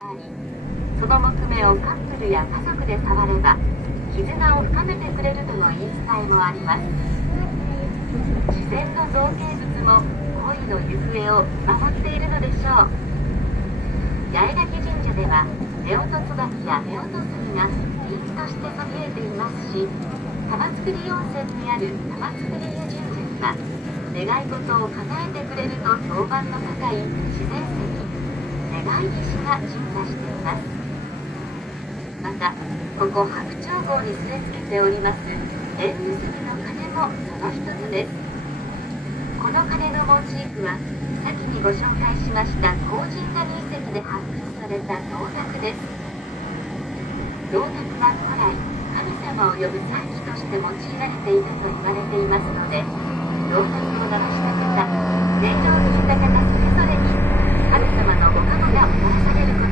あり、その木目をカップルや家族で触れば絆を深めてくれるとの言い伝えもあります。自然の造形物も恋の行方を守っているのでしょう。八重垣神社では夫婦椿や夫婦杉が凛としてそびえていますし、玉造温泉にある玉造湯神社には願い事を叶えてくれると評判の高い自然石願い石が鎮座しています。またここ白鳥郷に据え付けております縁結びの鐘もその一つです。この鐘のモチーフは先にご紹介しました荒神谷遺跡で発掘された銅鐸です。銅鐸は古来神様を呼ぶ祭器として用いられていたと言われていますので、銅鐸を鳴らした方、音色を聞いた方それぞれに神様のご加護がもたらされること